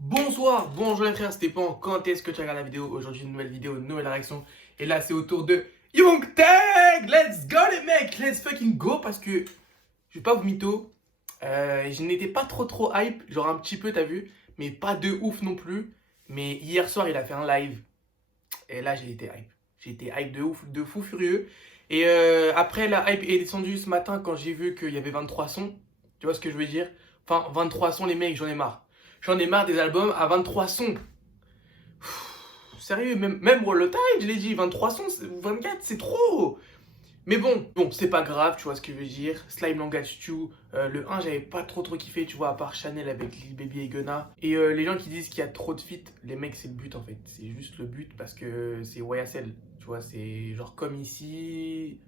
Bonsoir, bonjour les frères, c'était Pan. Quand est-ce que tu regardes la vidéo? Aujourd'hui, une nouvelle vidéo, une nouvelle réaction. Et là, c'est au tour de Young Thug. Let's go les mecs, let's fucking go. Parce que, je vais pas vous mytho, je n'étais pas trop hype. Genre un petit peu, t'as vu, mais pas de ouf non plus. Mais hier soir, il a fait un live. Et là, j'ai été hype. J'ai été hype de ouf, de fou furieux. Et après, la hype est descendue ce matin quand j'ai vu qu'il y avait 23 sons. Tu vois ce que je veux dire? Enfin, 23 sons les mecs, j'en ai marre. J'en ai marre des albums à 23 sons. Sérieux, même Wall of Time, je l'ai dit, 23 sons, 24, c'est trop. Mais bon, c'est pas grave, tu vois ce que je veux dire. Slime Langage 2, le 1, j'avais pas trop kiffé, tu vois, à part Chanel avec Lil Baby et Gunna. Et les gens qui disent qu'il y a trop de feats, les mecs, c'est le but en fait. C'est juste le but parce que c'est YSL, tu vois, c'est genre comme ici.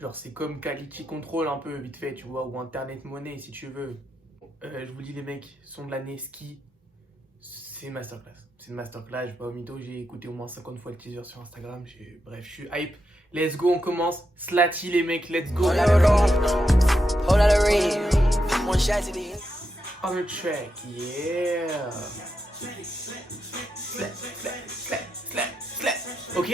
Genre, c'est comme Quality Control un peu, vite fait, tu vois, ou Internet Money si tu veux. Je vous dis, les mecs, son de l'année, ski. C'est une masterclass. C'est une masterclass, je vais pas au mytho, j'ai écouté au moins 50 fois le teaser sur Instagram. Bref, je suis hype. Let's go, on commence. Slatty les mecs, let's go. On the track, yeah. Slap. Ok.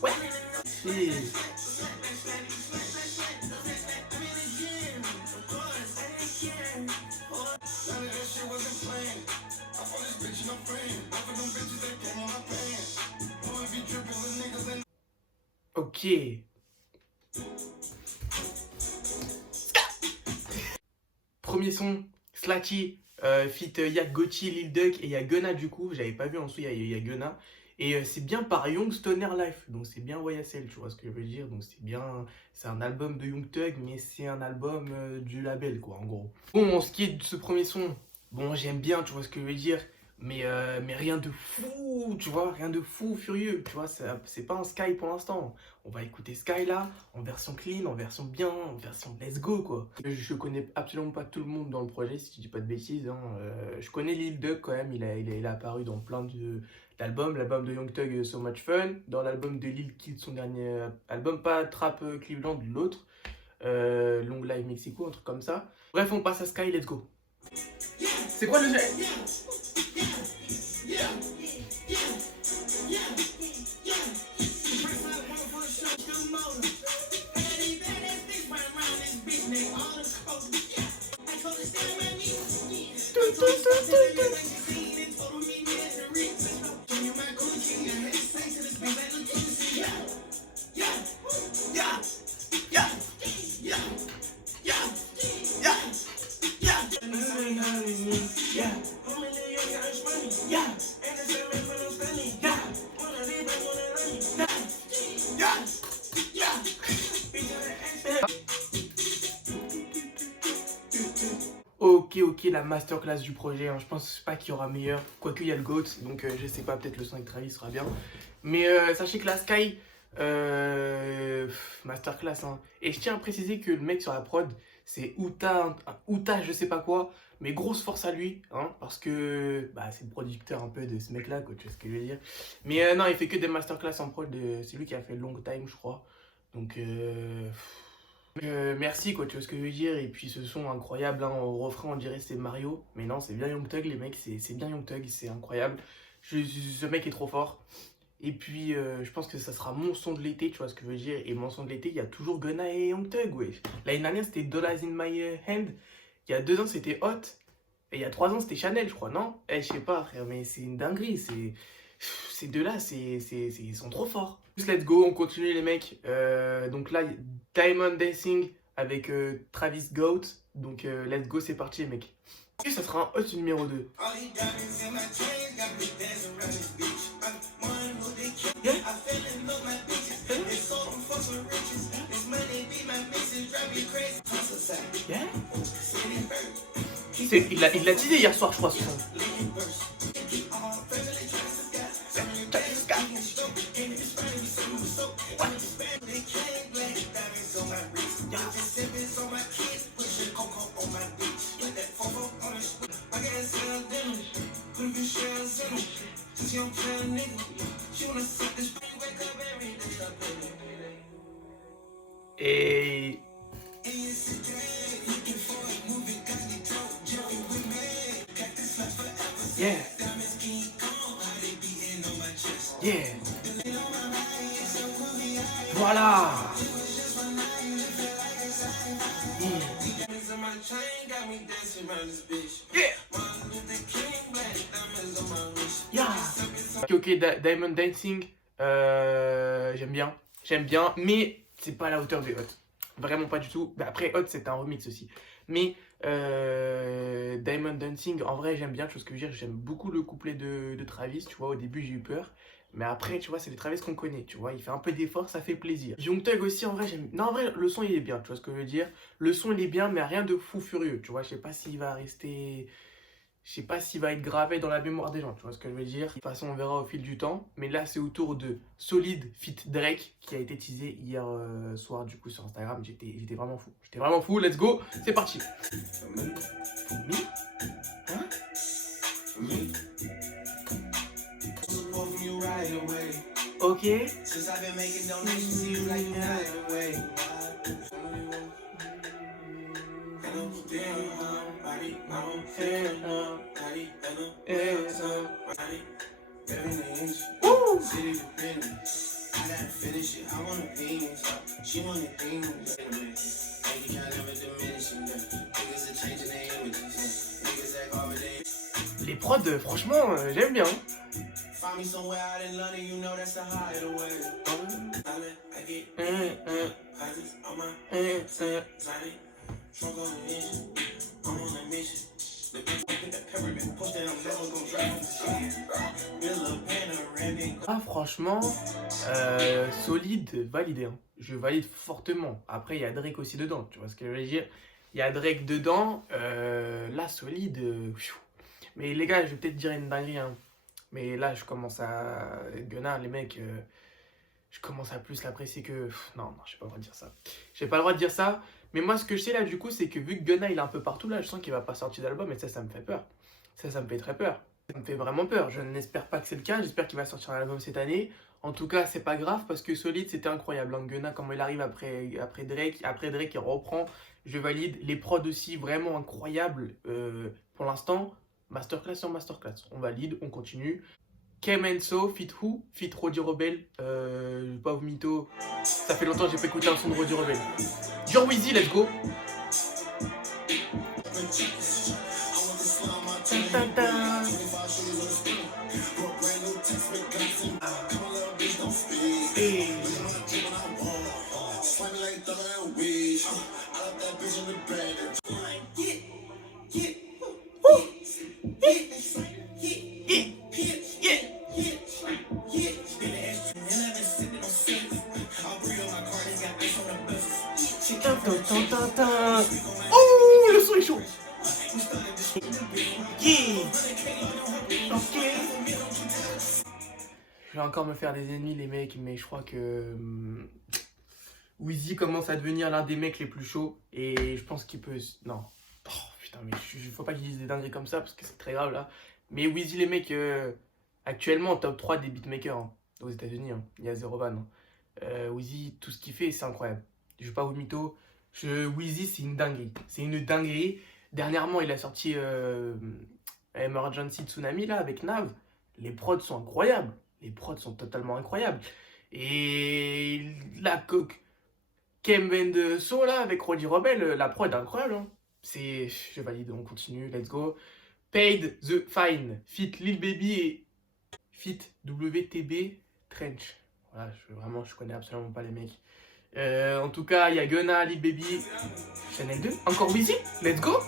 Ouais. Ok. Premier son, Slatty, feat Yak Gotti, Lil Duck et il y a Gunna du coup. J'avais pas vu en dessous, il y a Gunna. Et c'est bien par Young Stoner Life, donc c'est bien YSL, tu vois ce que je veux dire. Donc c'est bien, c'est un album de Young Thug, mais c'est un album du label quoi, en gros. Bon, en ce qui est de ce premier son, bon j'aime bien, tu vois ce que je veux dire. Mais rien de fou, tu vois, rien de fou furieux, tu vois, c'est pas un Sky pour l'instant. On va écouter Sky là, en version clean, en version bien, en version let's go quoi. Je connais absolument pas tout le monde dans le projet, si je dis pas de bêtises. Je connais Lil Duck quand même, il est apparu dans plein d'albums. L'album de Young Thug, So Much Fun. Dans l'album de Lil Kid, son dernier album, pas Trap Cleveland, l'autre. Long Live Mexico, un truc comme ça. Bref, on passe à Sky, let's go. C'est quoi le jeu? Ok, la masterclass du projet, hein. Je pense pas qu'il y aura meilleur. Quoique, il y a le GOAT, donc je sais pas, peut-être le son avec Travis sera bien. Mais sachez que la Sky, masterclass. Hein. Et je tiens à préciser que le mec sur la prod, c'est Outa, je sais pas quoi. Mais grosse force à lui, hein, parce que bah, c'est le producteur un peu de ce mec-là, quoi, tu vois ce que je veux dire. Mais non, il fait que des masterclass en prod. C'est lui qui a fait Long Time, je crois. Donc, merci quoi, tu vois ce que je veux dire. Et puis ce son incroyable, hein, au refrain on dirait c'est Mario. Mais non, c'est bien Young Thug les mecs, c'est bien Young Thug, c'est incroyable. Ce mec est trop fort. Et puis je pense que ça sera mon son de l'été, tu vois ce que je veux dire. Et mon son de l'été, il y a toujours Gunna et Young Thug, ouais. L'année dernière c'était Dollars in My Hand. Il y a 2 ans c'était Hot. Et il y a 3 ans c'était Chanel, je crois, non? Je sais pas frère, mais c'est une dinguerie, ces deux-là, ils sont trop forts. Juste let's go, on continue les mecs. Donc là, Diamond Dancing avec Travis Goat. Donc let's go, c'est parti les mecs. Et ça sera un hot numéro 2. Yeah. Yeah. Il l'a teasé hier soir, je crois, ce son. Et yeah, yeah, voilà. Yeah. Yeah. Ok, ok, Diamond Dancing, j'aime bien, mais c'est pas à la hauteur de Hot. Vraiment pas du tout. Bah, après, Hot, c'est un remix aussi. Mais Diamond Dancing, en vrai, j'aime bien, tu vois ce que je veux dire. J'aime beaucoup le couplet de Travis, tu vois. Au début, j'ai eu peur. Mais après, tu vois, c'est le Travis qu'on connaît, tu vois. Il fait un peu d'effort, ça fait plaisir. Young Thug aussi, en vrai, j'aime. Non, en vrai, le son, il est bien, tu vois ce que je veux dire. Le son, il est bien, mais rien de fou furieux, tu vois. Je sais pas s'il va rester. Je sais pas s'il va être gravé dans la mémoire des gens, tu vois ce que je veux dire. De toute façon, on verra au fil du temps. Mais là, c'est au tour de Solid feat Drake qui a été teasé hier soir, du coup, sur Instagram. J'étais vraiment fou. J'étais vraiment fou. Let's go. C'est parti. Hein? Ok. Les prods, franchement, j'aime bien. Ah, franchement, solide, validé, hein. Je valide fortement. Après, il y a Drake aussi dedans, tu vois ce que je veux dire. Il y a Drake dedans, là, solide. Mais les gars, je vais peut-être dire une dinguerie, hein. Mais là, je commence à. Gunna, les mecs, je commence à plus l'apprécier que. Non, non, j'ai pas le droit de dire ça. J'ai pas le droit de dire ça. Mais moi, ce que je sais là, du coup, c'est que vu que Gunna, il est un peu partout là, je sens qu'il va pas sortir d'album et ça me fait peur. Ça me fait très peur. Ça me fait vraiment peur. Je n'espère pas que c'est le cas. J'espère qu'il va sortir un album cette année. En tout cas, c'est pas grave parce que Solid, c'était incroyable. Hein. Gunna, comment il arrive après Drake. Après Drake, il reprend. Je valide. Les prods aussi, vraiment incroyables pour l'instant. Masterclass sur masterclass. On valide, on continue. Kemenso, fit who? Fit Roddy Rebel. Pas au mytho. Ça fait longtemps que j'ai pas écouté un son de Roddy Rebel. Genre Weezy, let's go. Oh, le son est chaud. Yeah. Ok. Je vais encore me faire des ennemis, les mecs, mais je crois que Weezy commence à devenir l'un des mecs les plus chauds et je pense qu'il peut. Non. Oh, putain, mais faut pas qu'ils disent des dingueries comme ça parce que c'est très grave là. Mais Weezy, les mecs, actuellement top 3 des beatmakers hein, aux États-Unis. Hein. Il y a zéro van. Hein. Weezy, tout ce qu'il fait, c'est incroyable. Je vais pas vous mytho. Weezy, c'est une dinguerie. C'est une dinguerie. Dernièrement, il a sorti Emergency Tsunami là avec Nav. Les prods sont incroyables. Les prods sont totalement incroyables. Et la coque Kemenso là avec Roddy Rebel, la prod est incroyable. Hein. Je valide, on continue, let's go. Paid the Fine, fit Lil Baby et fit WTB Trench. Voilà, je connais absolument pas les mecs. En tout cas, il y a Gunna, Lil Baby, Chanel 2, encore Weezy, let's go.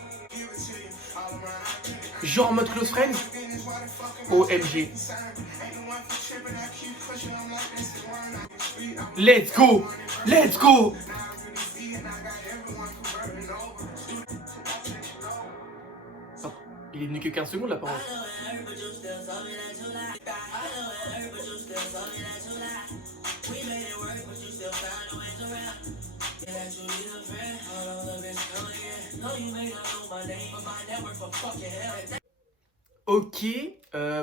Genre en mode close friends, OMG. Let's go, let's go. Oh, il est venu que 15 secondes la parole. Ok,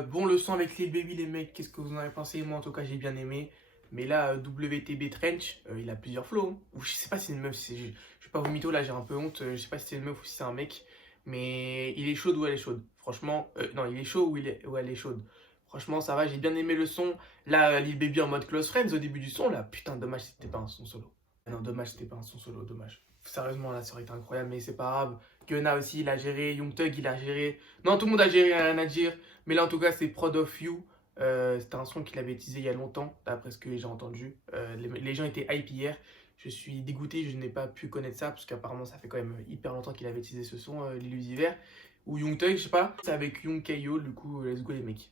bon le son avec Lil Baby les mecs, qu'est-ce que vous en avez pensé? Moi en tout cas j'ai bien aimé. Mais là, WTB Trench, il a plusieurs flows, hein. Ou je sais pas si c'est une meuf, je vais pas vous mytho là, j'ai un peu honte, je sais pas si c'est une meuf ou si c'est un mec. Mais il est chaud ou elle est chaude. Franchement, non, il est chaud ou elle est chaude. Franchement, ça va, j'ai bien aimé le son. Là, Lil Baby en mode Close Friends au début du son, là, putain, dommage, c'était pas un son solo. Ah non, dommage, c'était pas un son solo, dommage. Sérieusement, là, ça aurait été incroyable, mais c'est pas grave. Gunna aussi, il a géré. Young Thug, il a géré. Non, tout le monde a géré, rien à dire. Mais là, en tout cas, c'est Proud of You. C'était un son qu'il avait teasé il y a longtemps, d'après ce que j'ai entendu. Les gens étaient hype hier. Je suis dégoûté, je n'ai pas pu connaître ça, parce qu'apparemment, ça fait quand même hyper longtemps qu'il avait teasé ce son, Lil Uzi Vert. Ou Young Thug, je sais pas. C'est avec Young K.O., du coup, let's go les mecs.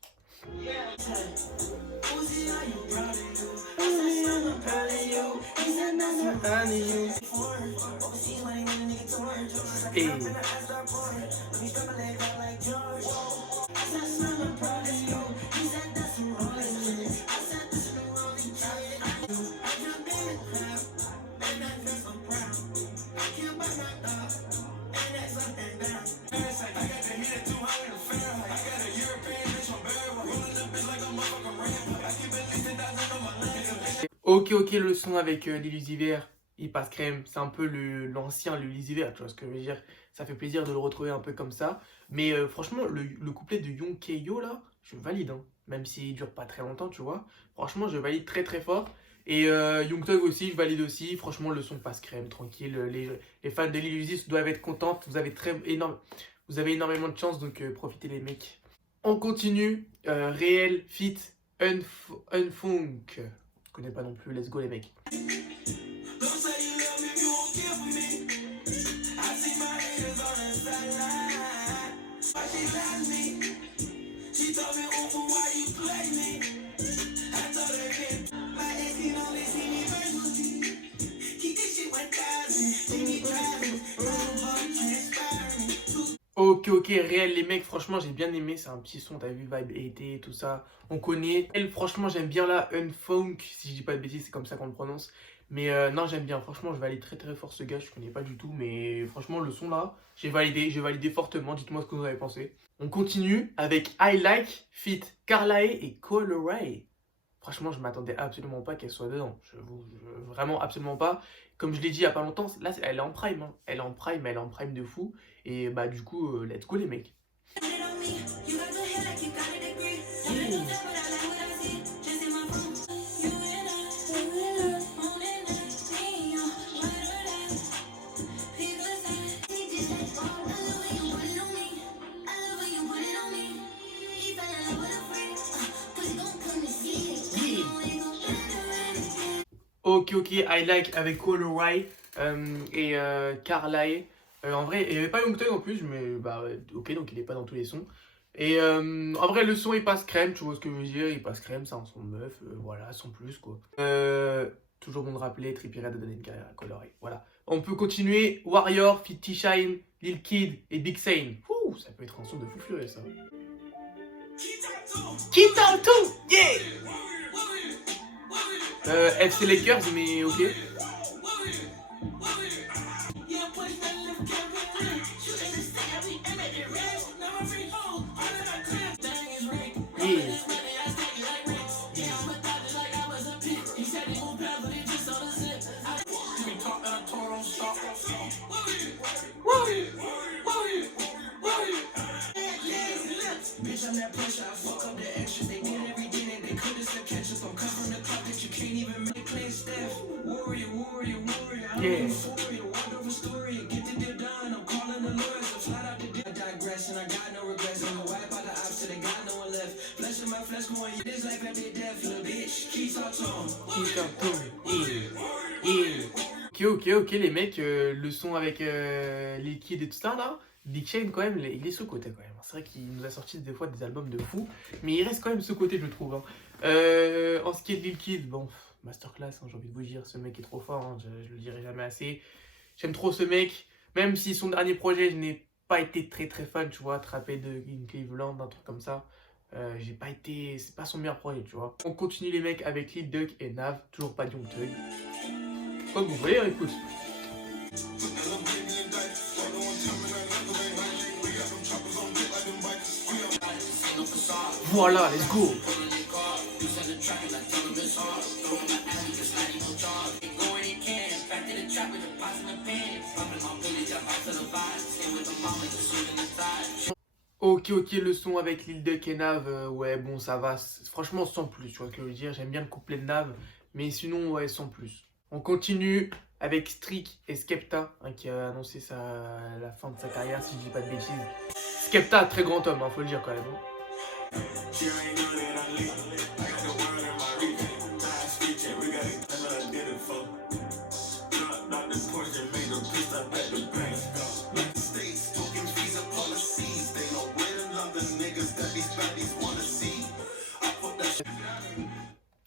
Et... Ok, le son avec Lil Uzi Vert, il passe crème. C'est un peu l'ancien Lil Uzi Vert, tu vois ce que je veux dire. Ça fait plaisir de le retrouver un peu comme ça. Mais franchement, le couplet de Young K.O. là, je valide, hein. Même s'il dure pas très longtemps, tu vois. Franchement, je valide très très fort. Et Young Thug aussi, je valide aussi. Franchement, le son passe crème, tranquille. Les fans de Lil Uzi doivent être contents. Vous avez énormément de chance, donc profitez les mecs. On continue. Réel, fit, Unfunk. Je connais pas non plus, let's go les mecs. Ok, réel les mecs, franchement j'ai bien aimé, c'est un petit son, t'as vu, vibe été, tout ça, on connaît. Elle, franchement j'aime bien là, Unfunk, si je dis pas de bêtises, c'est comme ça qu'on le prononce. Mais non, j'aime bien, franchement je valide très très fort ce gars, je connais pas du tout, mais franchement le son là, j'ai validé fortement, dites-moi ce que vous avez pensé. On continue avec I Like, Fit, Carlae et Coloray. Franchement, je m'attendais absolument pas qu'elle soit dedans. Vraiment absolument pas. Comme je l'ai dit il y a pas longtemps, là, elle est en prime, hein. Elle est en prime de fou. Et bah, du coup, let's go les mecs. Ok, I Like avec Coloray et Carlae. En vrai, il n'y avait pas Young Thug en plus, mais bah ok, donc il est pas dans tous les sons. Et en vrai, le son il passe crème, tu vois ce que je veux dire, il passe crème, c'est un son de meuf, voilà, sans plus quoi. Toujours bon de rappeler, Trippie Redd a donné une carrière à Coloray, voilà. On peut continuer, Warrior, Fit T-Shine, Lil Kid et Big Sane. Ouh, ça peut être un son de fou furieux ça. Keep out too, yeah! FC Lakers, mais ok. Yeah. Ok, les mecs, le son avec Liquid et tout ça là, Big Shane quand même, il est sous-côté quand même. C'est vrai qu'il nous a sorti des fois des albums de fou, mais il reste quand même sous-côté je trouve, hein. En ce qui est de Liquid, bon, masterclass, hein, j'ai envie de vous dire, ce mec est trop fort, hein, je le dirai jamais assez. J'aime trop ce mec, même si son dernier projet, je n'ai pas été très très fan, tu vois, Trappé de Cleveland, un truc comme ça. J'ai pas été, c'est pas son meilleur projet, tu vois. On continue les mecs avec Lil Duck et Nav, toujours pas de Young Thug. Comme vous voyez, écoute. Voilà, let's go. Ok, le son avec Lil Duck et Nav, ouais, bon, ça va. Franchement, sans plus, tu vois ce que je veux dire. J'aime bien le couplet de Nav, mais sinon, ouais, sans plus. On continue avec Streak et Skepta, hein, qui a annoncé la fin de sa carrière, si je dis pas de bêtises. Skepta, très grand homme, hein, faut le dire quand même.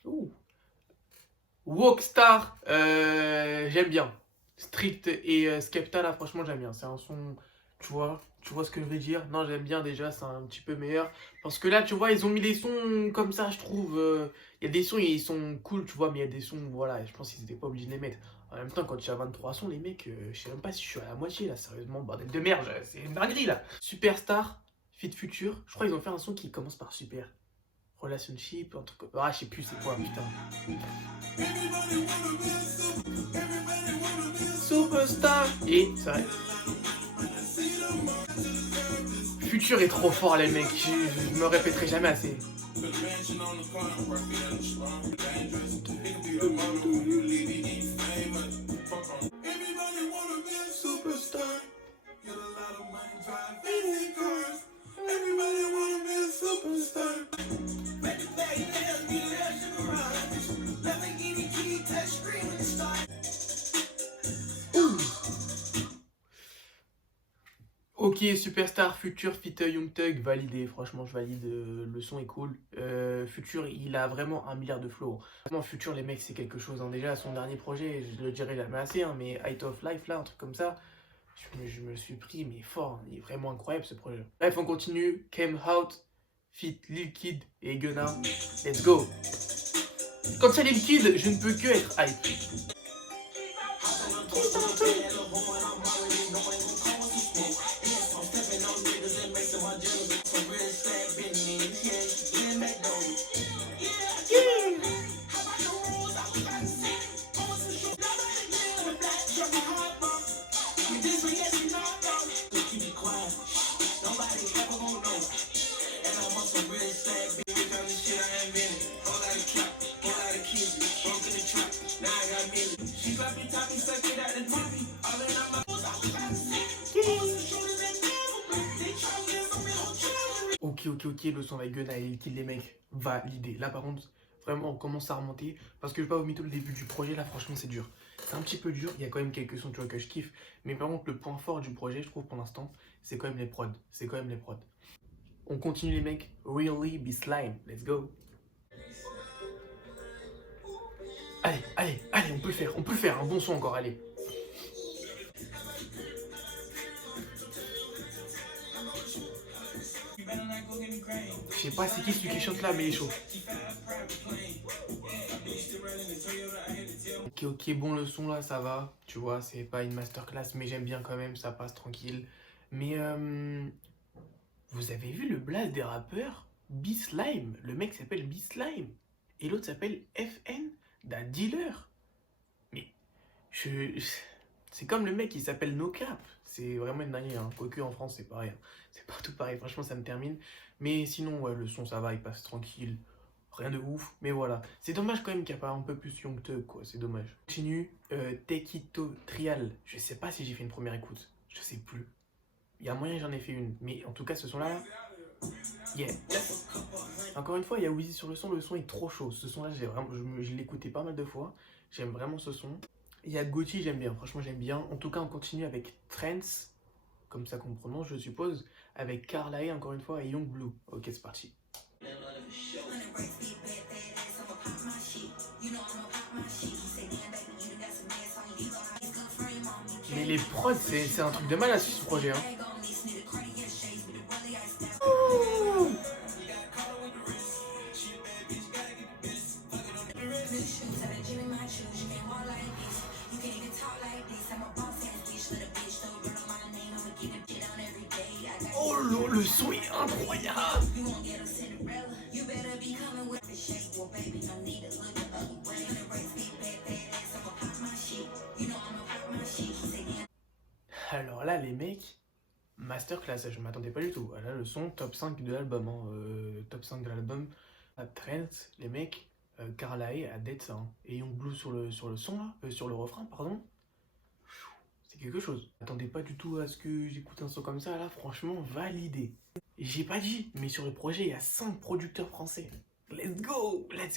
Ouh. Walkstar, j'aime bien. Strict et Skepta, là, franchement, j'aime bien. C'est un son, tu vois ce que je veux dire? Non, j'aime bien déjà, c'est un petit peu meilleur. Parce que là, tu vois, ils ont mis des sons comme ça, je trouve. Il y a des sons, ils sont cool, tu vois, mais il y a des sons, voilà, je pense qu'ils étaient pas obligés de les mettre. En même temps, quand tu as 23 sons, les mecs, je sais même pas si je suis à la moitié, là, sérieusement, bordel de merde, c'est une dinguerie, là. Superstar, Feat Future, je crois qu'ils ont fait un son qui commence par super. Relationship, un truc. Ah, je sais plus c'est quoi, putain. Superstar. Et c'est vrai. Future est trop fort, les mecs. Je me répéterai jamais assez. Superstar. Ok, Superstar, Future, Fit Young Thug, validé. Franchement, je valide. Le son est cool. Future, il a vraiment 1 milliard de flow. Vraiment, Future, les mecs, c'est quelque chose. Hein. Déjà, son dernier projet, je le dirais jamais assez, hein, mais Height of Life, là, un truc comme ça, je me suis pris, mais fort. Hein. Il est vraiment incroyable ce projet. Bref, on continue. Came Out, Fit Lil Kid et Gunna. Let's go. Quand c'est Lil Kid, je ne peux que être hype. Ok, le son avec Gunna et Lil Kid, les mecs, validé. Là, par contre, vraiment, on commence à remonter. Parce que je vais pas vous mytho le début du projet, là, franchement, c'est dur. C'est un petit peu dur, il y a quand même quelques sons, tu vois, que je kiffe. Mais par contre, le point fort du projet, je trouve, pour l'instant, c'est quand même les prods. C'est quand même les prods. On continue, les mecs. Really Be Slime. Let's go. Allez, on peut le faire. Un bon son encore, allez. Je sais pas c'est qui celui qui chante là, mais il est chaud. Ok, bon, le son là, ça va. Tu vois, c'est pas une masterclass, mais j'aime bien quand même, ça passe tranquille. Mais vous avez vu le blaze des rappeurs? B-Slime. Le mec s'appelle B-Slime. Et l'autre s'appelle FN, d'un dealer. Mais c'est comme le mec qui s'appelle No Cap. C'est vraiment une dinguerie. Hein. Quoique en France, c'est pareil. Hein. C'est partout pareil. Franchement, ça me termine. Mais sinon, ouais, le son, ça va. Il passe tranquille. Rien de ouf. Mais voilà. C'est dommage quand même qu'il n'y a pas un peu plus Young Thug, quoi. C'est dommage. Continue. Take It to Trial. Je sais pas si j'ai fait une première écoute. Je sais plus. Il y a moyen que j'en ai fait une. Mais en tout cas, ce son-là, yeah. Encore une fois, il y a Wheezy sur le son. Le son est trop chaud. Ce son-là, je l'ai écouté pas mal de fois. J'aime vraiment ce son. Il y a Gotti, j'aime bien. Franchement, j'aime bien. En tout cas, on continue avec Trance. Comme ça qu'on prononce, je suppose. Avec Carlae, encore une fois, et Young Blue. Ok, c'est parti. Mais les prods, c'est un truc de malade sur ce projet. Hein. Oh, le son est incroyable. Alors là, les mecs, masterclass, je m'attendais pas du tout. Là, le son top 5 de l'album, hein, top 5 de l'album. Trent, les mecs, Carlae a dead ça, hein. Et Youngblue sur le son, là, sur le refrain, pardon. C'est quelque chose. J'attendais pas du tout à ce que j'écoute un son comme ça, là, franchement, validé. J'ai pas dit, mais sur le projet, il y a 5 producteurs français. Let's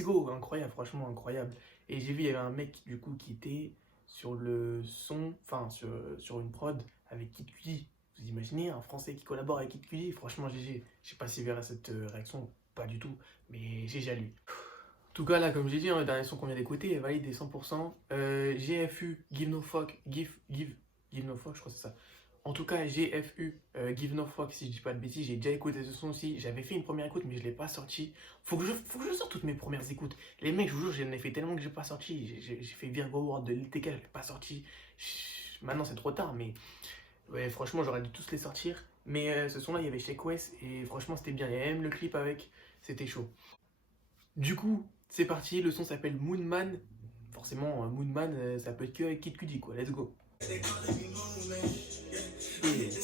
go, incroyable, franchement incroyable. Et j'ai vu, il y avait un mec, du coup, qui était sur le son, enfin, sur une prod avec Kid Cudi. Vous imaginez un Français qui collabore avec Kid Cudi? Franchement, GG. Je sais pas s'il verra cette réaction, pas du tout, mais GG à lui. En tout cas, là, comme j'ai dit, hein, le dernier son qu'on vient d'écouter est validé 100%. GFU, Give No Fuck, Give No Fuck, je crois que c'est ça. En tout cas, GFU, Give No Fuck, si je dis pas de bêtises, j'ai déjà écouté ce son aussi. J'avais fait une première écoute, mais je l'ai pas sorti. Faut que je sorte toutes mes premières écoutes. Les mecs, je vous jure, j'en ai fait tellement que j'ai pas sorti. J'ai fait Virgo World de l'ITK, je l'ai pas sorti. Maintenant, c'est trop tard, mais ouais, franchement, j'aurais dû tous les sortir. Mais ce son-là, il y avait Sheck West, et franchement, c'était bien. Il y avait même le clip avec, c'était chaud. Du coup, c'est parti, le son s'appelle Moonman. Forcément, Moonman, ça peut être que avec Kid Cudi, quoi. Let's go. Yeah. Yeah.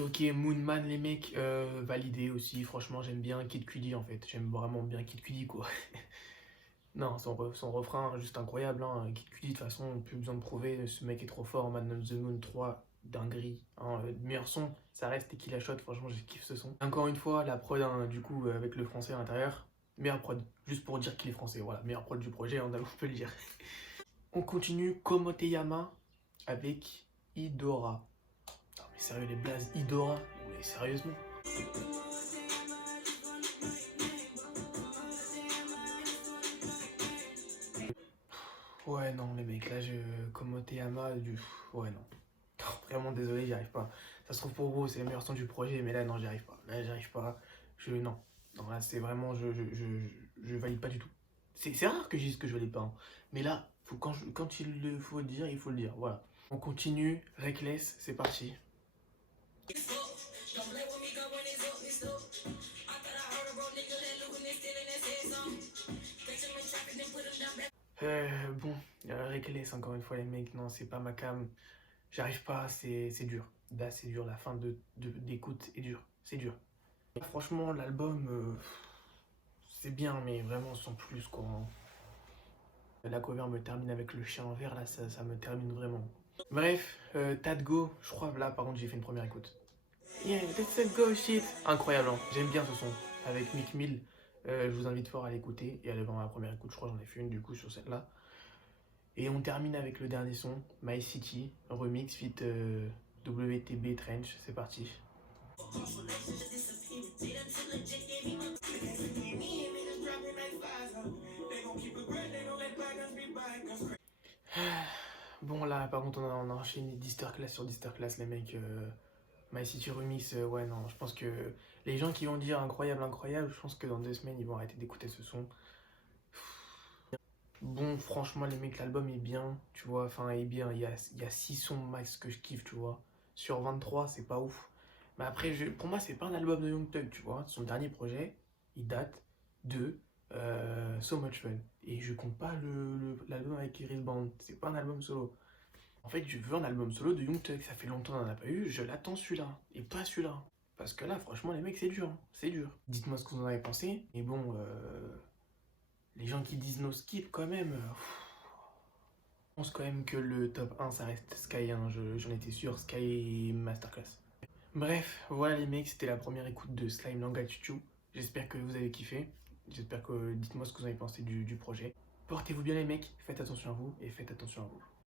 Ok, Moonman, les mecs, validé aussi. Franchement, j'aime bien Kid Cudi en fait. J'aime vraiment bien Kid Cudi, quoi. Non, son refrain, juste incroyable, hein. Kid Cudi, de toute façon, plus besoin de prouver. Ce mec est trop fort. Man on the Moon 3, dinguerie, hein. Meilleur son, ça reste Tequila Shot. Franchement, je kiffe ce son. Encore une fois, la prod, hein, du coup, avec le français à l'intérieur. Meilleure prod, juste pour dire qu'il est français. Voilà, meilleure prod du projet, on peut le dire. On continue Komoteyama avec Idora. Non mais sérieux, les blazes Idora, mais sérieusement. Ouais non les mecs, là Komoteyama, ouais non. Vraiment désolé, j'y arrive pas. Ça se trouve pour vous, c'est le meilleur son du projet, mais là non, j'y arrive pas. Là j'arrive pas. Non. Non, là c'est vraiment, je valide pas du tout. C'est rare que je dise que je valide pas, hein. Mais là, quand il le faut dire, il faut le dire, voilà. On continue, Reckless, c'est parti. Bon, Reckless, encore une fois, les mecs, non, c'est pas ma cam. J'arrive pas, c'est dur. Là, c'est dur, la fin d'écoute est dure. C'est dur. Franchement, l'album, c'est bien, mais vraiment sans plus, quoi. La cover me termine avec le chien en vert, là, ça me termine vraiment. Bref, Tadgo, je crois, là, par contre, j'ai fait une première écoute. Yeah, let's go shit. Incroyable, hein. J'aime bien ce son avec Mick Mill. Je vous invite fort à l'écouter et à aller voir ma première écoute. Je crois que j'en ai fait une du coup sur celle-là. Et on termine avec le dernier son, My City, remix fit WTB Trench. C'est parti. Bon là, par contre, on a enchaîné Disterclass sur Disterclass, les mecs. My City Remix, ouais, non, je pense que les gens qui vont dire incroyable, incroyable, je pense que dans 2 semaines, ils vont arrêter d'écouter ce son. Bon, franchement, les mecs, l'album est bien, tu vois, enfin, il est bien. Il y a 6 sons max que je kiffe, tu vois. Sur 23, c'est pas ouf. Mais après, pour moi, c'est pas un album de Young Thug, tu vois. Son dernier projet, il date de So Much Fun. Et je compte pas l'album avec Iris Band, c'est pas un album solo. En fait, je veux un album solo de Young Thug, ça fait longtemps qu'on n'en a pas eu, je l'attends celui-là, et pas celui-là. Parce que là, franchement, les mecs, c'est dur, hein. C'est dur. Dites-moi ce que vous en avez pensé. Et bon, les gens qui disent no skip, quand même, je pense quand même que le top 1, ça reste Sky, hein. J'en étais sûr, Sky et Masterclass. Bref, voilà les mecs, c'était la première écoute de Slime Langa Tutu. J'espère que vous avez kiffé. J'espère que dites-moi ce que vous avez pensé du projet. Portez-vous bien les mecs, faites attention à vous et faites attention à vous.